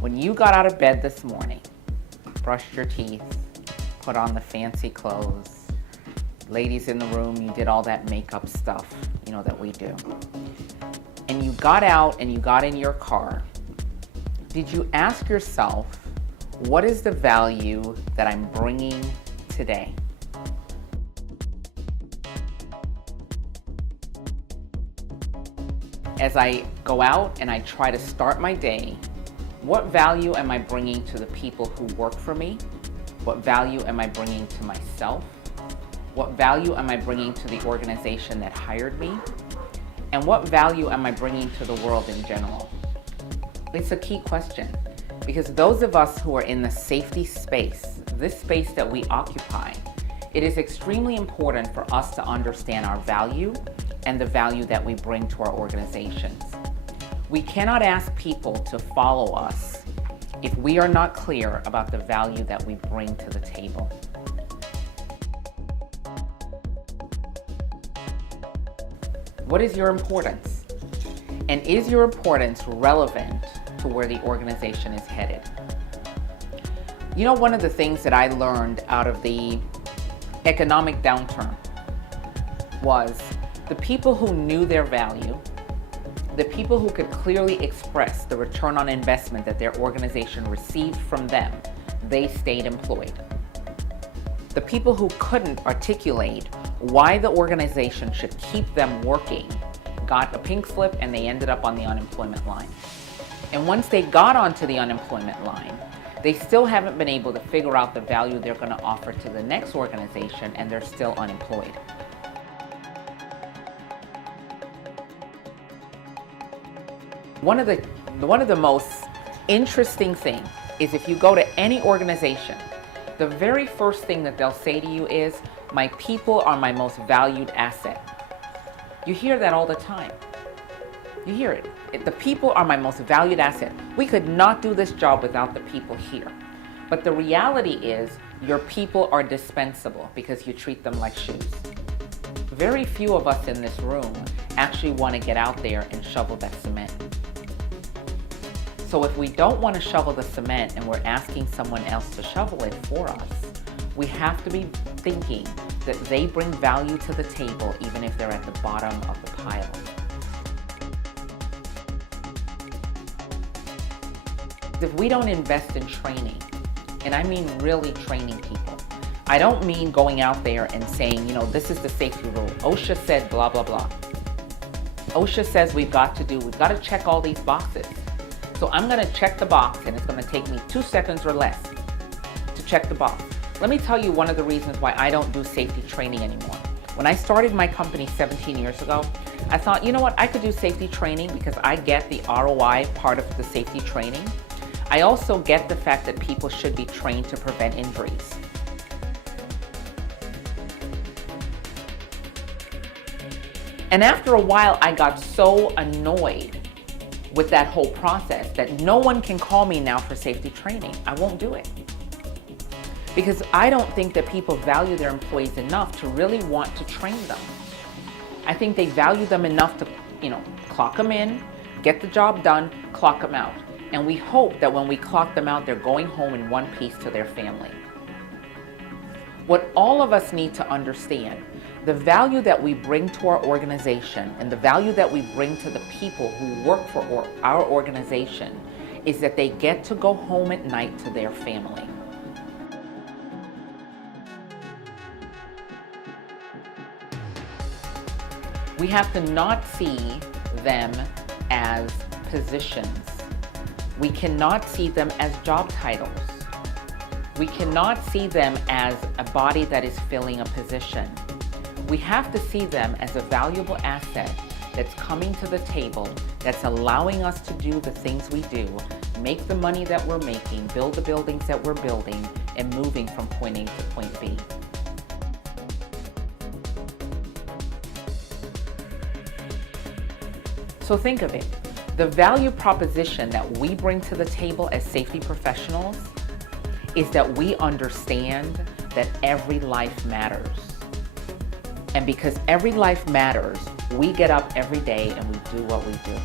When you got out of bed this morning, brushed your teeth, put on the fancy clothes, ladies in the room, you did all that makeup stuff, that we do. And you got out and you got in your car. Did you ask yourself, what is the value that I'm bringing today? As I go out and I try to start my day, what value am I bringing to the people who work for me? What value am I bringing to myself? What value am I bringing to the organization that hired me? And what value am I bringing to the world in general? It's a key question, because those of us who are in the safety space, this space that we occupy, it is extremely important for us to understand our value and the value that we bring to our organizations. We cannot ask people to follow us if we are not clear about the value that we bring to the table. What is your importance? And is your importance relevant to where the organization is headed? One of the things that I learned out of the economic downturn was the people who knew their value, the people who could clearly express the return on investment that their organization received from them, they stayed employed. The people who couldn't articulate why the organization should keep them working got a pink slip and they ended up on the unemployment line. And once they got onto the unemployment line, they still haven't been able to figure out the value they're going to offer to the next organization, and they're still unemployed. One of the most interesting things is if you go to any organization, the very first thing that they'll say to you is, my people are my most valued asset. You hear that all the time. You hear it. The people are my most valued asset. We could not do this job without the people here. But the reality is your people are dispensable because you treat them like shoes. Very few of us in this room actually want to get out there and shovel that cement. So if we don't want to shovel the cement and we're asking someone else to shovel it for us, we have to be thinking that they bring value to the table even if they're at the bottom of the pile. If we don't invest in training, and I mean really training people, I don't mean going out there and saying, this is the safety rule. OSHA said blah, blah, blah. OSHA says we've got to check all these boxes. So I'm going to check the box, and it's going to take me 2 seconds or less to check the box. Let me tell you one of the reasons why I don't do safety training anymore. When I started my company 17 years ago, I thought, I could do safety training because I get the ROI part of the safety training. I also get the fact that people should be trained to prevent injuries. And after a while, I got so annoyed with that whole process that no one can call me now for safety training. I won't do it. Because I don't think that people value their employees enough to really want to train them. I think they value them enough to, clock them in, get the job done, clock them out. And we hope that when we clock them out, they're going home in one piece to their family. What all of us need to understand, the value that we bring to our organization and the value that we bring to the people who work for our organization is that they get to go home at night to their family. We have to not see them as positions. We cannot see them as job titles. We cannot see them as a body that is filling a position. We have to see them as a valuable asset that's coming to the table, that's allowing us to do the things we do, make the money that we're making, build the buildings that we're building, and moving from point A to point B. So think of it. The value proposition that we bring to the table as safety professionals is that we understand that every life matters. And because every life matters, we get up every day and we do what we do.